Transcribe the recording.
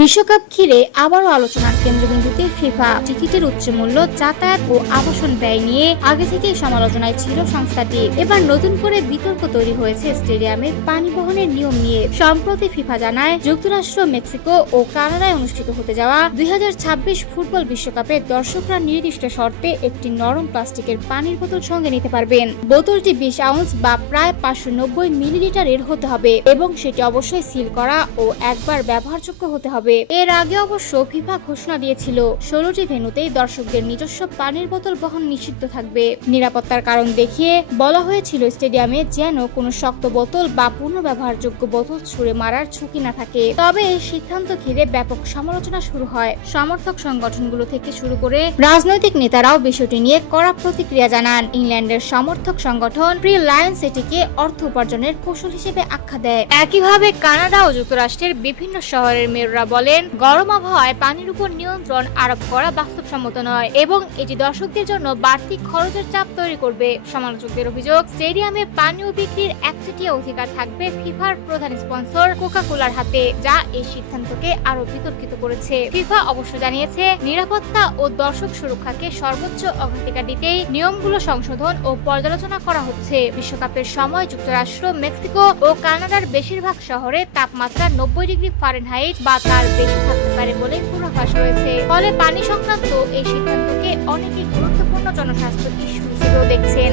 বিশ্বকাপ ঘিরে আবারও আলোচনার কেন্দ্রবিন্দুতে ফিফা। টিকিটের উচ্চ মূল্য, যাতায়াত ও আবাসন ব্যয় নিয়ে আগে থেকেই সমালোচনায় ছিল সংস্থাটি। এবার নতুন করে বিতর্ক তৈরি হয়েছে স্টেডিয়ামে পানি বহনের নিয়ম নিয়ে। সম্প্রতি ফিফা জানায়, যুক্তরাষ্ট্র, মেক্সিকো ও কানাডায় অনুষ্ঠিত হতে যাওয়া 2026 ফুটবল বিশ্বকাপে দর্শকরা নির্দিষ্ট শর্তে একটি নরম প্লাস্টিকের পানির বোতল সঙ্গে নিতে পারবেন। বোতলটি 20 আউন্স বা প্রায় 590 মিলিলিটারের হতে হবে এবং সেটি অবশ্যই সিল করা ও একবার ব্যবহারযোগ্য হতে হবে। এর আগে অবশ্য ফিফা ঘোষণা দিয়েছিল 16টি ভেন্যুতেই দর্শকদের নিজস্ব পানির বোতল বহন নিষিদ্ধ থাকবে। নিরাপত্তার কারণ দেখিয়ে বলা হয়েছিল স্টেডিয়ামে যেন কোনো শক্ত বোতল বা পুনর্ব্যবহারযোগ্য বোতল ছুঁড়ে মারার ঝুঁকি না থাকে। তবে এই সিদ্ধান্ত ঘিরে ব্যাপক সমালোচনা শুরু হয়। সমর্থক সংগঠনগুলো থেকে শুরু করে রাজনৈতিক নেতারাও বিষয়টি নিয়ে কড়া প্রতিক্রিয়া জানান। ইংল্যান্ডের সমর্থক সংগঠন ফ্রি লায়ন্স এটিকে অর্থ উপার্জনের কৌশল হিসেবে আখ্যা দেয়। একইভাবে কানাডা ও যুক্তরাষ্ট্রের বিভিন্ন শহরের মেয়ররা বলেন, গরম আবহাওয়ায় পানির উপর নিয়ন্ত্রণ আরোপ করা বাস্তবসম্মত নয় এবং এটি দর্শকদের জন্য বাড়তি খরচের চাপ তৈরি করবে। সমালোচকদের অভিযোগ, স্টেডিয়ামে পানীয় বিক্রির একচেটিয়া অধিকার থাকবে ফিফার প্রধান স্পন্সর কোকা-কোলার হাতে, যা এই সিদ্ধান্তকে আরো বিতর্কিত করেছে। ফিফা অবশ্য জানিয়েছে, নিরাপত্তা ও দর্শক সুরক্ষাকে সর্বোচ্চ অগ্রাধিকার দিতেই নিয়মগুলো সংশোধন ও পর্যালোচনা করা হচ্ছে। বিশ্বকাপের সময় যুক্তরাষ্ট্র, মেক্সিকো ও কানাডার বেশিরভাগ শহরে তাপমাত্রা 90 ডিগ্রি ফারেনহাইট বা তার বেশি থাকতে পারে বলে পূর্বাভাস রয়েছে। ফলে পানি সংক্রান্ত এই সিদ্ধান্তকে অনেকেই গুরুত্বপূর্ণ জনস্বাস্থ্য ইস্যু হিসেবেও দেখছেন।